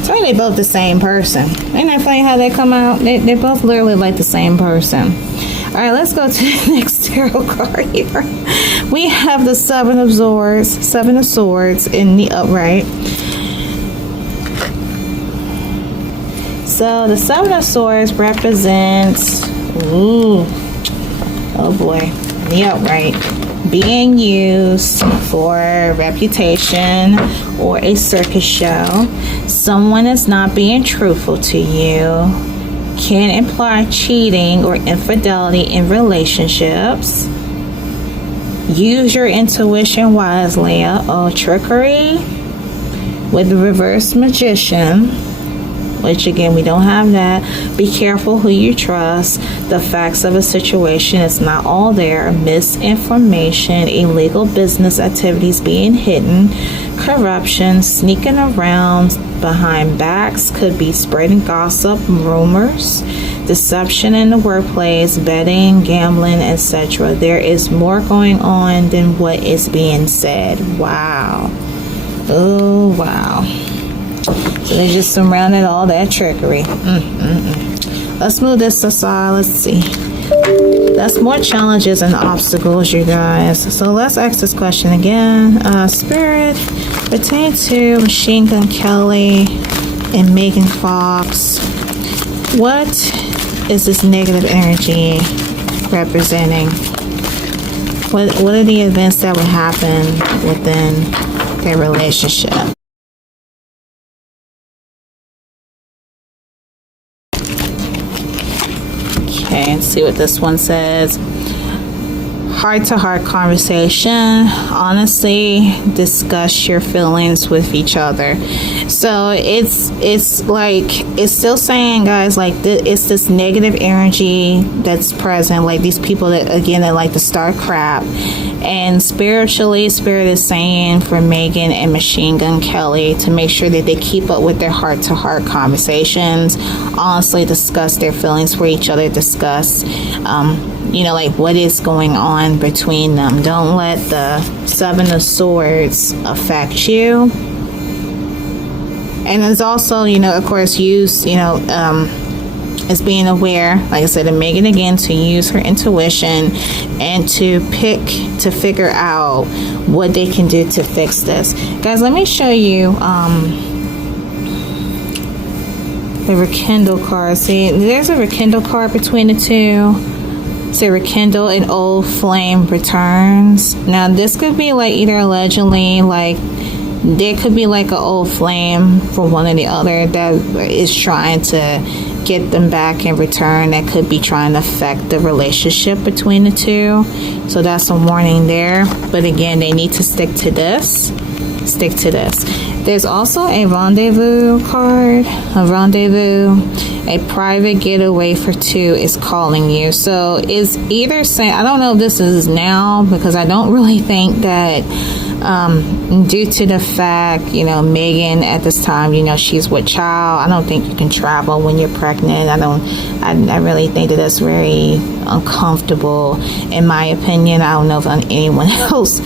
So they both the same person. Ain't that funny how they come out? They're both literally like the same person. All right, let's go to the next tarot card here. We have the Seven of Swords in the upright. So the Seven of Swords represents, oh boy, the upright, being used for reputation or a circus show. Someone is not being truthful to you. Can imply cheating or infidelity in relationships. Use your intuition wisely. Trickery with the reverse magician, which again, we don't have that. Be careful who you trust. The facts of a situation is not all there. Misinformation, illegal business activities being hidden, corruption, sneaking around behind backs, could be spreading gossip, rumors, deception in the workplace, betting, gambling, etc. There is more going on than what is being said. Wow. Oh, wow. So they just surrounded all that trickery. Let's move this aside. Let's see. That's more challenges and obstacles, you guys. So let's ask this question again. Spirit, pertaining to Machine Gun Kelly and Megan Fox, what is this negative energy representing? What are the events that would happen within their relationship? Okay, let's see what this one says. Heart-to-heart conversation. Honestly, discuss your feelings with each other. So it's like, it's still saying, guys, like it's this negative energy that's present, like these people that, again, that like to start crap. And spiritually, Spirit is saying for Megan and Machine Gun Kelly to make sure that they keep up with their heart-to-heart conversations. Honestly, discuss their feelings for each other. Discuss, you know, like what is going on between them. Don't let the Seven of Swords affect you. And it's also, you know, of course, use, you know, as being aware, like I said, and Megan again, to use her intuition and to figure out what they can do to fix this. Guys, let me show you the rekindle card. See, there's a rekindle card between the two. So rekindle, an old flame returns. Now this could be like either allegedly, like there could be like an old flame for one or the other that is trying to get them back in return. That could be trying to affect the relationship between the two. So that's a warning there. But again, they need to stick to this. Stick to this. There's also a rendezvous card. A rendezvous. A private getaway for two is calling you. So it's either saying, I don't know if this is now, because I don't really think that due to the fact, you know, Megan at this time, you know, she's with child. I don't think you can travel when you're pregnant. I really think that that's very uncomfortable, in my opinion. I don't know if anyone else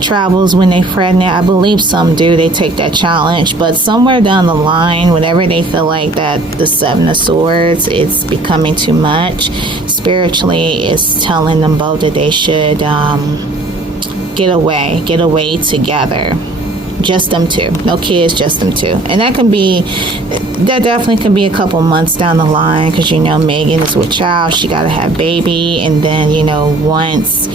travels when they're pregnant. I believe some do. They take that challenge, but somewhere down the line, whenever they feel like that the Seven of Swords is becoming too much, spiritually it's telling them both that they should get away together. Just them two. No kids, just them two. And that definitely can be a couple months down the line, because, you know, Megan is with child. She got to have baby. And then, you know, once,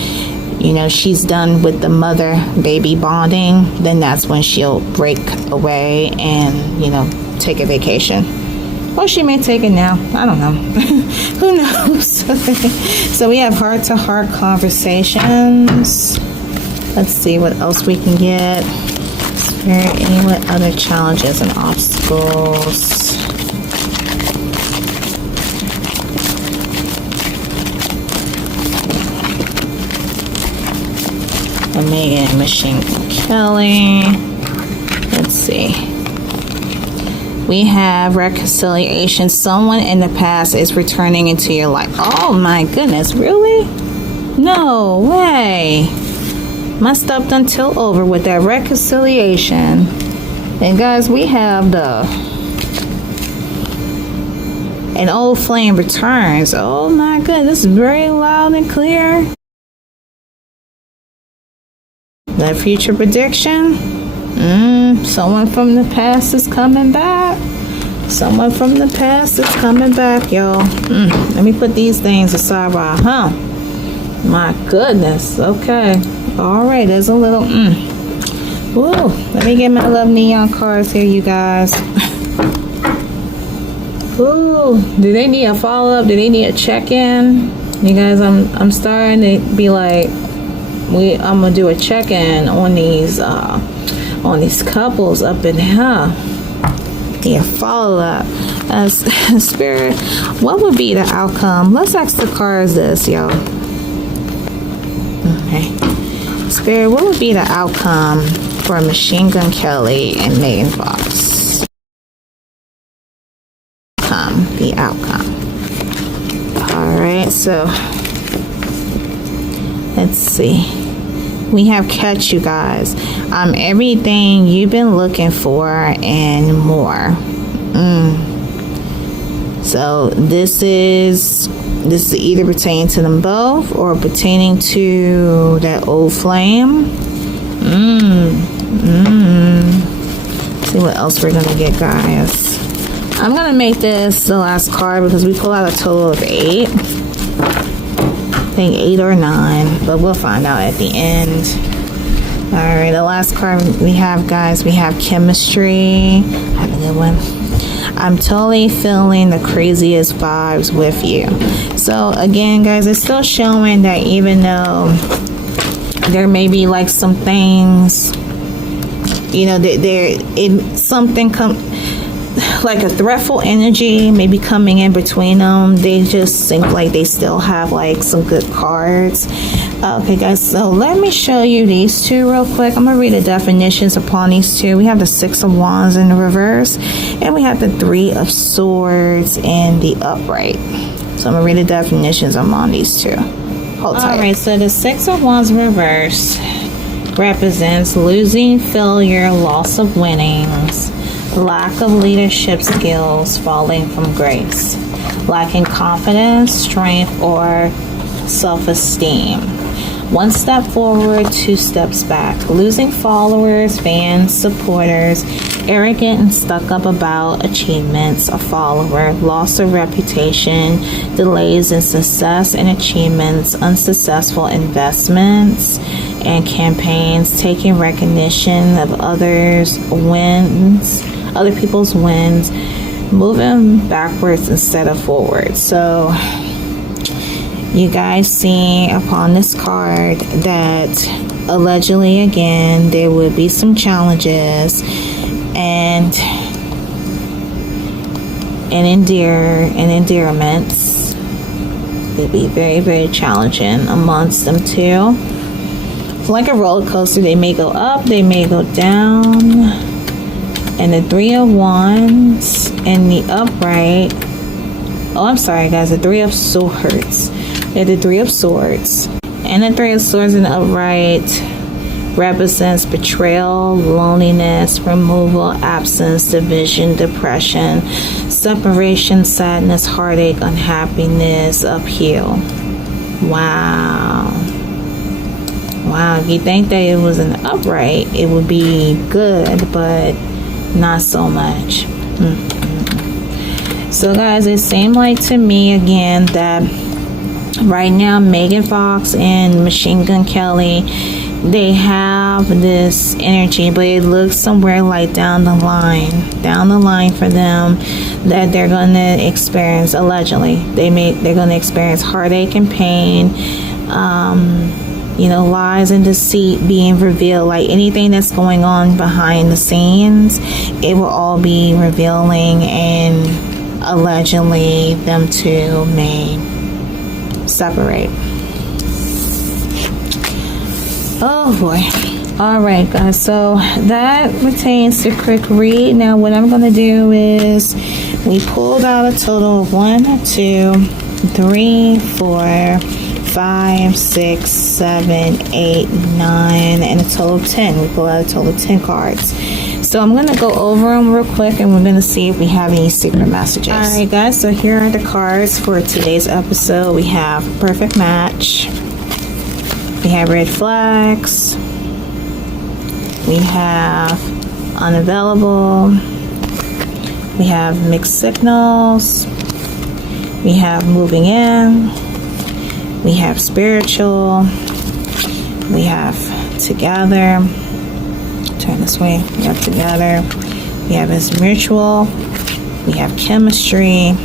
you know, she's done with the mother-baby bonding, then that's when she'll break away and, you know, take a vacation. Or she may take it now. I don't know. Who knows? So we have heart-to-heart conversations. Let's see what else we can get. Is there any other challenges and obstacles? Megan and Machine Gun Kelly. Let's see. We have reconciliation. Someone in the past is returning into your life. Oh my goodness, really? No way. Messed up until over with that reconciliation. And guys, we have an old flame returns. Oh my goodness, this is very loud and clear. That future prediction. Someone from the past is coming back. Someone from the past is coming back, y'all. Let me put these things aside, huh? My goodness. Okay. All right. There's a little. Ooh. Let me get my little neon cards here, you guys. Ooh. Do they need a follow up? Do they need a check in? You guys, I'm starting to be like, I'm gonna do a check in on these couples up in here. Yeah, follow up. Spirit, what would be the outcome? Let's ask the cards this, y'all. Okay. Spirit, what would be the outcome for Machine Gun Kelly and Megan Fox? The outcome. Alright, so let's see. We have catch, you guys. Everything you've been looking for and more. So this is either pertaining to them both or pertaining to that old flame. See what else we're gonna get, guys. I'm gonna make this the last card because we pull out a total of 8. I think 8 or 9, but we'll find out at the end. All right, the last card we have, guys, we have chemistry. Have a good one. I'm totally feeling the craziest vibes with you. So again, guys, it's still showing that even though there may be like some things, you know, something like a threatful energy maybe coming in between them. They just seem like they still have like some good cards. Okay, guys, so let me show you these two real quick. I'm gonna read the definitions upon these two. We have the 6 of Wands in the reverse, and we have the 3 of Swords in the upright. So I'm gonna read the definitions upon these two. Hold tight. All right, so the 6 of Wands in reverse represents losing, failure, loss of winnings, lack of leadership skills, falling from grace, lacking confidence, strength, or self-esteem. 1 step forward, 2 steps back, losing followers, fans, supporters, arrogant and stuck up about achievements, a follower, loss of reputation, delays in success and achievements, unsuccessful investments and campaigns, taking recognition of others' wins, other people's wins, moving backwards instead of forward. So you guys see upon this card that allegedly, again, there would be some challenges and endearments. It'd be very, very challenging amongst them too. It's like a roller coaster. They may go up, they may go down. And the 3 of Wands in the upright. Oh, I'm sorry, guys. The 3 of Swords. They're the 3 of Swords. And the 3 of Swords in the upright represents betrayal, loneliness, removal, absence, division, depression, separation, sadness, heartache, unhappiness, uphill. Wow. Wow. If you think that it was an upright, it would be good, but not so much. So, guys, it seemed like to me, again, that right now Megan Fox and machinegunkelly, they have this energy, but it looks somewhere like down the line for them, that they're going to experience, allegedly, they're going to experience heartache and pain, you know, lies and deceit being revealed. Like anything that's going on behind the scenes, it will all be revealing, and allegedly them two may separate. Oh boy. All right, guys, so that pertains to quick read. Now what I'm going to do is, we pulled out a total of 1, 2, 3, 4, 5, 6, 7, 8, 9, and a total of 10. We pulled out a total of 10 cards. So I'm going to go over them real quick, and we're going to see if we have any secret messages. All right, guys, so here are the cards for today's episode. We have perfect match. We have red flags. We have unavailable. We have mixed signals. We have moving in. We have spiritual. We have together. Turn this way. We have together. We have as mutual. We have chemistry.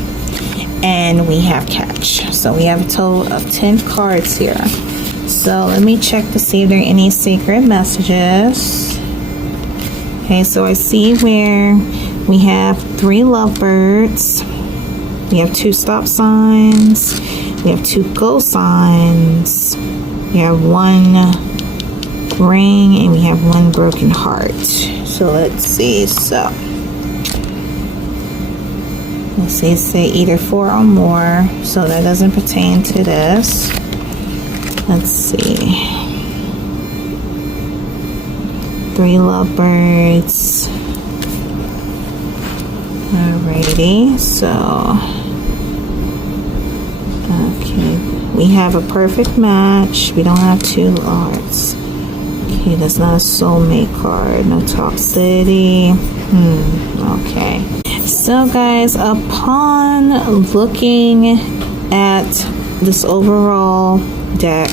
And we have catch. So we have a total of 10 cards here. So let me check to see if there are any secret messages. Okay, so I see where we have 3 lovebirds. We have 2 stop signs. We have 2 go signs. We have 1 ring, and we have 1 broken heart. So let's see. So let's say either 4 or more. So that doesn't pertain to this. Let's see. 3 lovebirds. Alrighty, so We have a perfect match. We don't have two hearts. Okay, that's not a soulmate card. No toxicity. Okay. So guys, upon looking at this overall deck,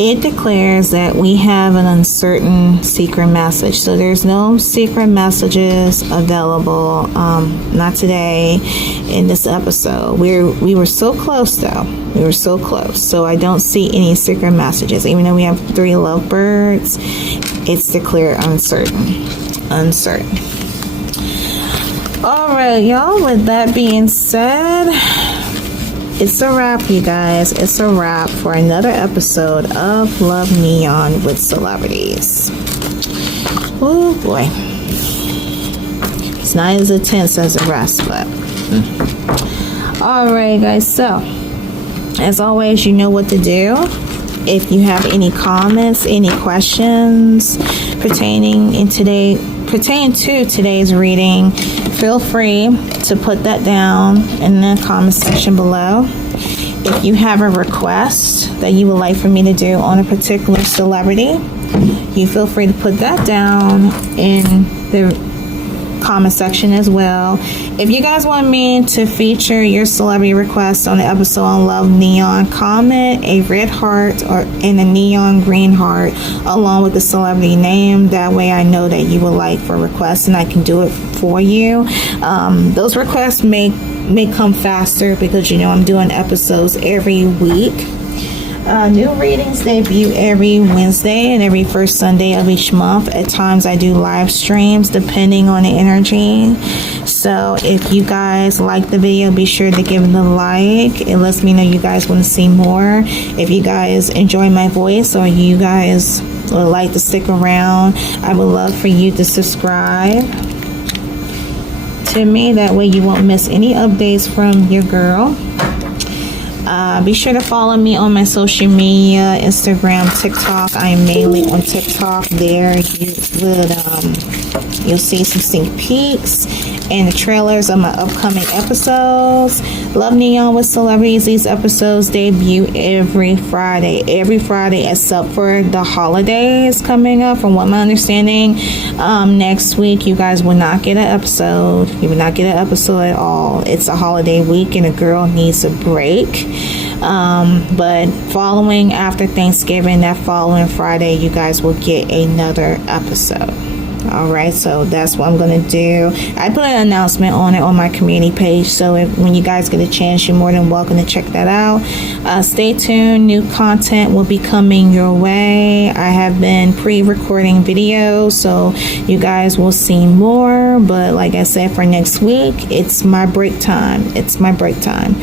it declares that we have an uncertain secret message. So there's no secret messages available, not today in this episode. We were so close though. We were so close. So I don't see any secret messages. Even though we have 3 lovebirds, it's declared uncertain. Uncertain. Alright, y'all, with that being said, it's a wrap, you guys. It's a wrap for another episode of Love Neon with Celebrities. Oh boy. It's not as intense as the rest, but alright, guys. So, as always, you know what to do. If you have any comments, any questions pertaining to today's reading, feel free to put that down in the comment section below. If you have a request that you would like for me to do on a particular celebrity, you feel free to put that down in the comment section as well. If you guys want me to feature your celebrity request on the episode on Love Neon, comment a red heart or in a neon green heart along with the celebrity name. That way I know that you would like for requests and I can do it for you. Those requests may come faster because you know I'm doing episodes every week. New readings debut every Wednesday and every first Sunday of each month. At times I do live streams depending on the energy. So if you guys like the video, be sure to give it a like. It lets me know you guys want to see more. If you guys enjoy my voice or you guys would like to stick around, I would love for you to subscribe to me. That way you won't miss any updates from your girl. Be sure to follow me on my social media, Instagram, TikTok. I am mainly on TikTok. There you'll see some sneak peeks and the trailers of my upcoming episodes. Love Neon with Celebrities. These episodes debut every Friday except for the holidays coming up. From what my understanding, next week you guys will not get an episode. You will not get an episode at all. It's a holiday week and a girl needs a break. But following after Thanksgiving, that following Friday, you guys will get another episode. Alright, so that's what I'm going to do. I put an announcement on it on my community page, so when you guys get a chance, you're more than welcome to check that out. Stay tuned. New content will be coming your way. I have been pre-recording videos, so you guys will see more. But like I said, for next week, it's my break time. It's my break time.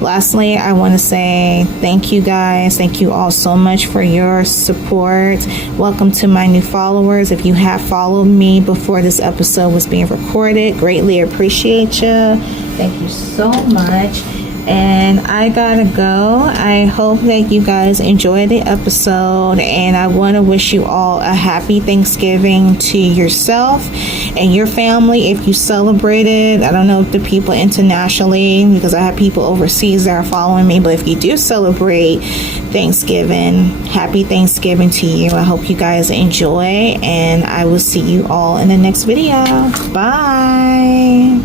Lastly, I want to say thank you guys. Thank you all so much for your support. Welcome to my new followers. If you have followed me before this episode was being recorded, greatly appreciate you. Thank you so much. And I gotta go. I hope that you guys enjoyed the episode, and I want to wish you all a happy Thanksgiving to yourself and your family if you celebrated. I don't know if the people internationally, because I have people overseas that are following me, but if you do celebrate Thanksgiving, happy Thanksgiving to you. I hope you guys enjoy, and I will see you all in the next video. Bye.